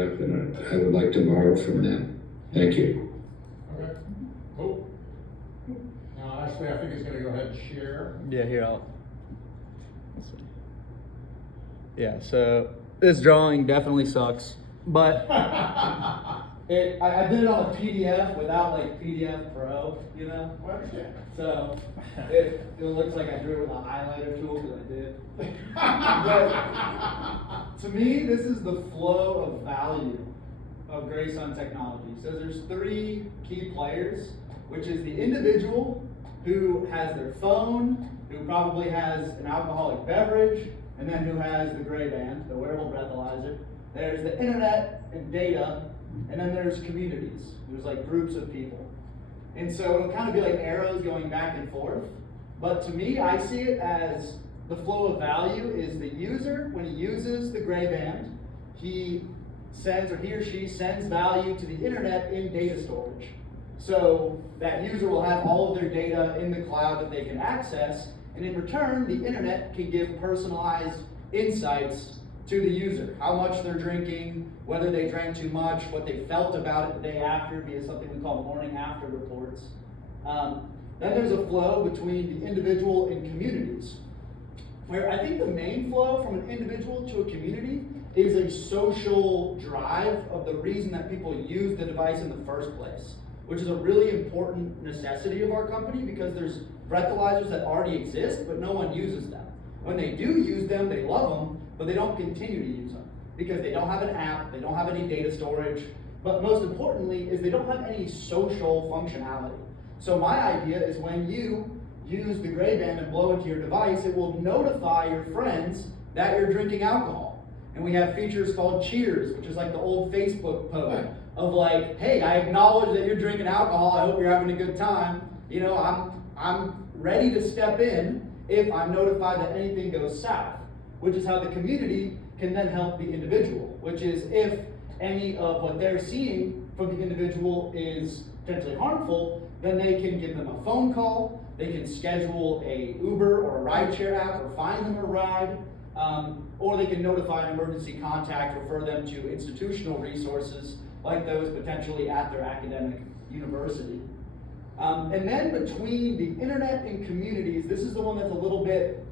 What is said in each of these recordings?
And I would like to borrow from them. Thank you. Okay, cool. Now, actually, I think he's gonna go ahead and share. Yeah, here let's see. Yeah, so this drawing definitely sucks, but I did it on a PDF without like PDF Pro, you know? I understand. So it looks like I drew it with a highlighter tool because I did. But to me, this is the flow of value of GreySun Technologies. So there's three key players, which is the individual who has their phone, who probably has an alcoholic beverage, and then who has the GreyBand, the wearable breathalyzer. There's the internet and data, and then there's communities. There's like groups of people. And so it'll kind of be like arrows going back and forth. But to me, I see it as the flow of value is the user, when he uses the GreyBand, he sends, or he or she sends value to the internet in data storage. So that user will have all of their data in the cloud that they can access, and in return, the internet can give personalized insights to the user. How much they're drinking, whether they drank too much, what they felt about it the day after via something we call morning after reports. Then there's a flow between the individual and communities, where I think the main flow from an individual to a community is a social drive of the reason that people use the device in the first place, which is a really important necessity of our company because there's breathalyzers that already exist, but no one uses them. When they do use them, they love them, but they don't continue to use them because they don't have an app, they don't have any data storage, but most importantly is they don't have any social functionality. So my idea is when you use the GreyBand and blow into your device, it will notify your friends that you're drinking alcohol. And we have features called Cheers, which is like the old Facebook post of like, hey, I acknowledge that you're drinking alcohol, I hope you're having a good time. You know, I'm ready to step in if I'm notified that anything goes south, which is how the community can then help the individual, which is if any of what they're seeing from the individual is potentially harmful, then they can give them a phone call, they can schedule a Uber or a rideshare app or find them a ride, or they can notify an emergency contact, refer them to institutional resources like those potentially at their academic university. And then between the internet and communities, this is the one that's a little bit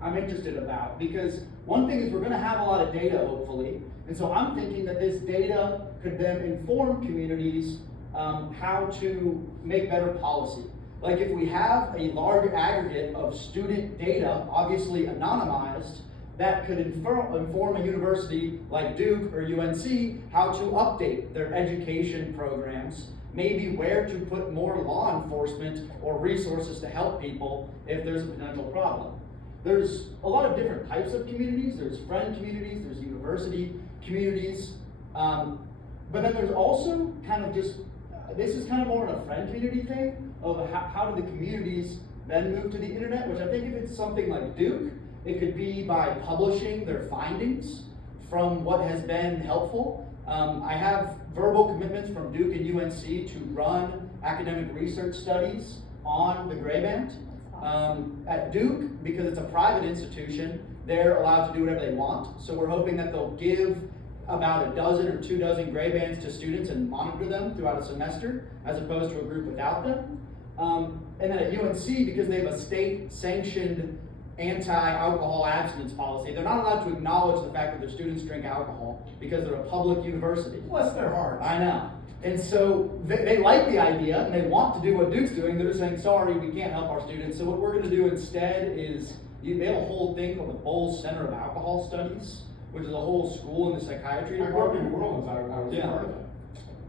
I'm interested about, because one thing is we're going to have a lot of data, hopefully, and so I'm thinking that this data could then inform communities how to make better policy. Like if we have a large aggregate of student data, obviously anonymized, that could inform a university like Duke or UNC how to update their education programs, maybe where to put more law enforcement or resources to help people if there's a potential problem. There's a lot of different types of communities. There's friend communities, there's university communities, but then there's also kind of just, this is kind of more of a friend community thing of how do the communities then move to the internet, which I think if it's something like Duke, it could be by publishing their findings from what has been helpful. I have verbal commitments from Duke and UNC to run academic research studies on the GreyBand. At Duke, because it's a private institution, they're allowed to do whatever they want. So we're hoping that they'll give about a dozen or 2 dozen GreyBands to students and monitor them throughout a semester, as opposed to a group without them. And then at UNC, because they have a state-sanctioned anti-alcohol abstinence policy, they're not allowed to acknowledge the fact that their students drink alcohol because they're a public university. Bless their hearts. I know. And so they like the idea and they want to do what Duke's doing. They're saying, sorry, we can't help our students. So what we're going to do instead is, they have a whole thing called the Bowles Center of Alcohol Studies, which is a whole school in the psychiatry I grew up in department. New Orleans, I was Yeah. part of that.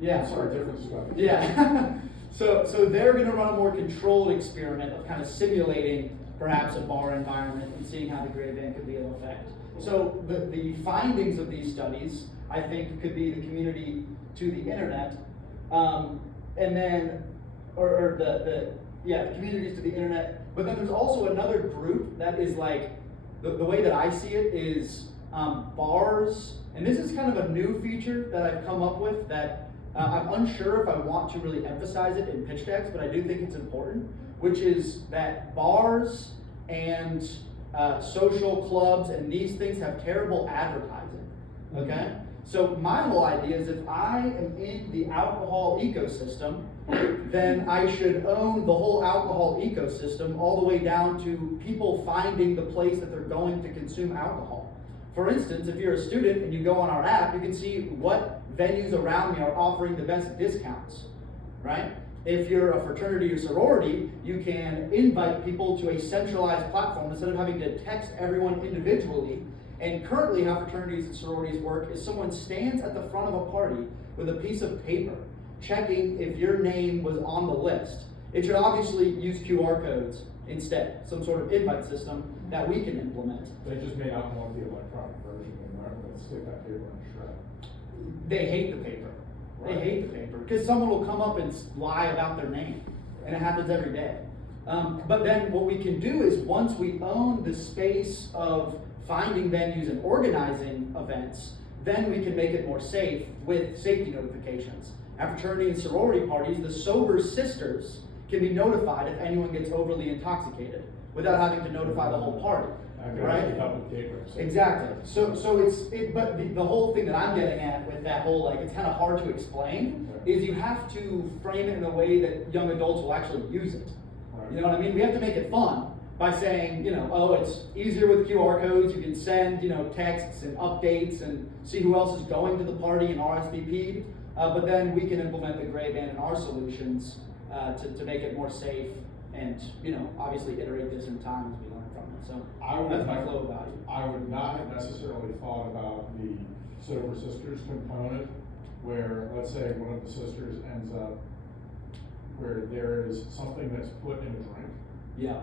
Yeah. Sorry, different discussion. Yeah. So they're going to run a more controlled experiment of kind of simulating perhaps a bar environment and seeing how the GreyBand could be of effect. So the findings of these studies, I think, could be the community to the internet, and then, the communities to the internet. But then there's also another group that is like, the way that I see it is bars, and this is kind of a new feature that I've come up with that I'm unsure if I want to really emphasize it in pitch decks, but I do think it's important, which is that bars and social clubs and these things have terrible advertising, okay? So my whole idea is if I am in the alcohol ecosystem, then I should own the whole alcohol ecosystem all the way down to people finding the place that they're going to consume alcohol. For instance, if you're a student and you go on our app, you can see what venues around me are offering the best discounts, right? If you're a fraternity or sorority, you can invite people to a centralized platform instead of having to text everyone individually. And currently how fraternities and sororities work is someone stands at the front of a party with a piece of paper checking if your name was on the list. It should obviously use QR codes instead, some sort of invite system that we can implement. They just may not want the electronic version, and they're going to stick that paper in a shred. They hate the paper. They Right. hate the paper because someone will come up and lie about their name, and it happens every day. But then what we can do is once we own the space of finding venues and organizing events, then we can make it more safe with safety notifications. At fraternity and sorority parties, the sober sisters can be notified if anyone gets overly intoxicated without having to notify the whole party, I'm going right? to help with papers. Exactly. So but the whole thing that I'm getting at with that whole, like, it's kind of hard to explain, is you have to frame it in a way that young adults will actually use it. Right. You know what I mean? We have to make it fun by saying, oh, it's easier with QR codes. You can send, texts and updates and see who else is going to the party and RSVP'd. But then we can implement the GreyBand in our solutions to make it more safe and, obviously iterate this in time as we learn from it. So that's my flow of value. I would not have necessarily thought about the Sober Sisters component, where, let's say, one of the sisters ends up where there is something that's put in a drink, Yeah.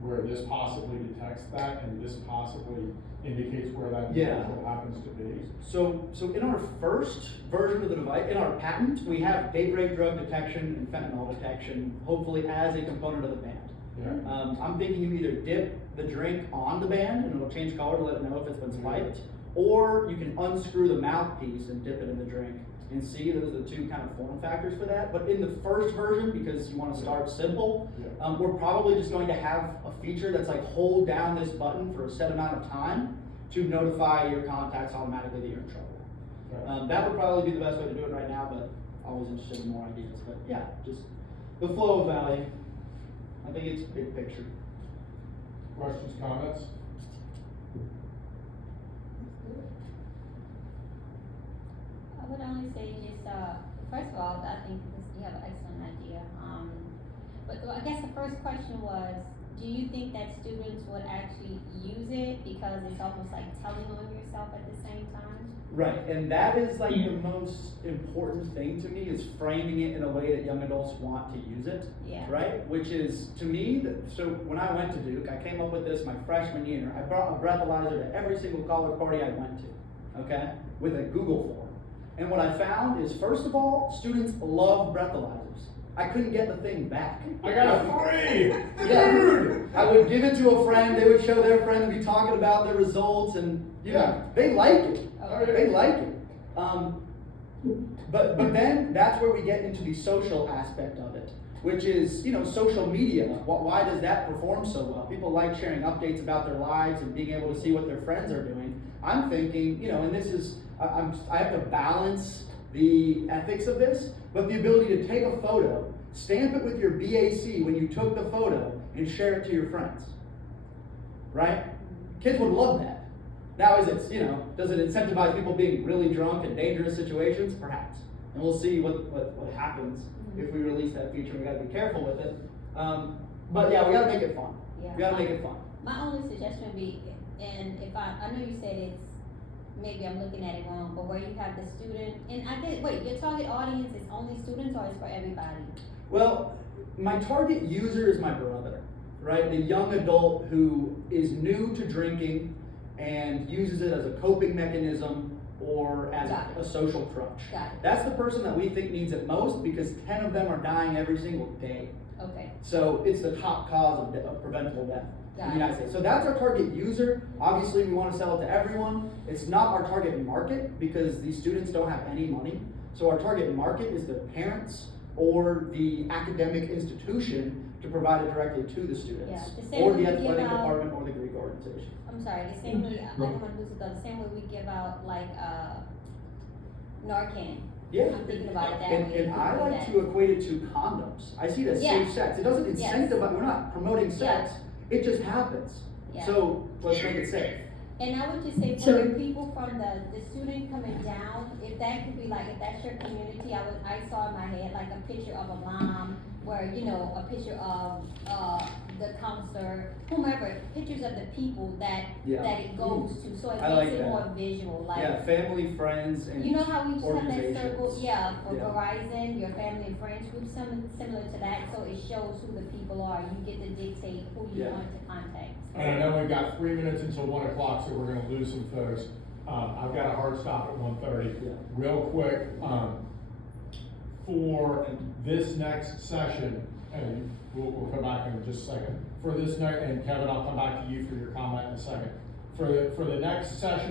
where this possibly detects that, and this possibly indicates where that Yeah. individual happens to be. So in our first version of the device, in our patent, we have date-rape drug detection and fentanyl detection, hopefully as a component of the band. Yeah. I'm thinking you either dip the drink on the band and it'll change color to let it know if it's been swiped, or you can unscrew the mouthpiece and dip it in the drink and see. Those are the two kind of form factors for that. But in the first version, because you want to start simple, Yeah. we're probably just going to have a feature that's like hold down this button for a set amount of time to notify your contacts automatically that you're in trouble. Okay. That would probably be the best way to do it right now, but always interested in more ideas. But yeah, just the flow of value. I think it's big picture. Questions, comments? I would only say just, first of all, I think you have an excellent idea. But I guess the first question was, do you think that students would actually use it because it's almost like telling on yourself at the same time? Right, and that is like the most important thing to me, is framing it in a way that young adults want to use it. Yeah. Right, which is, to me, so when I went to Duke, I came up with this my freshman year. I brought a breathalyzer to every single college party I went to, okay, with a Google form. And what I found is, first of all, students love breathalyzers. I couldn't get the thing back. I got a 3! Yeah, Dude! I would give it to a friend, they would show their friend, and be talking about their results, and, they like it. Okay. They like it. But then that's where we get into the social aspect of it, which is, social media. Why does that perform so well? People like sharing updates about their lives and being able to see what their friends are doing. I'm thinking, and this is, I have to balance the ethics of this, but the ability to take a photo, stamp it with your BAC when you took the photo, and share it to your friends. Right? Kids would love that. Now, does it incentivize people being really drunk in dangerous situations? Perhaps. And we'll see what happens if we release that feature. We gotta be careful with it. But yeah, we gotta make it fun. Yeah. We gotta make it fun. My only suggestion would be, and if I know you said it's, maybe I'm looking at it wrong, but where you have the student, and your target audience is only students or is for everybody? Well, my target user is my brother, right? The young adult who is new to drinking and uses it as a coping mechanism or as Got it. a social crutch. Got it. That's the person that we think needs it most, because 10 of them are dying every single day. Okay. So it's the top cause of preventable death in Got the it. United States. So that's our target user. Obviously, we want to sell it to everyone. It's not our target market because these students don't have any money. So our target market is the parents or the academic institution to provide it directly to the students, Yeah, the same or way the we give athletic out- department or the Greek organization. I'm sorry, the same way, I don't want to lose it though, the same way we give out like, Narcan. Yeah. I'm thinking about it that And, way. and I like That- to equate it to condoms. I see it as Yeah. safe sex. It doesn't Yes. incentivize, we're not promoting Yeah. sex, it just happens. Yeah. So let's make it safe. And I would just say So- for the people from the student coming down, if that could be like, if that's your community, I saw in my head like a picture of a mom where, you know, a picture of, the counselor, whomever, pictures of the people that, Yeah. that it goes to, so it I like makes it that. more visual, like. Yeah, family, friends, and You know how we just have that circle, organizations. yeah, for Yeah. Verizon, your family and friends group, similar to that, so it shows who the people are, you get to dictate who you Yeah. want to contact. And I know we've got 3 minutes until 1 o'clock, so we're gonna lose some folks. I've got a hard stop at 1:30. Yeah. Real quick, for this next session, and we'll come back in just a second. For this next, and Kevin, I'll come back to you for your comment in a second. For the next session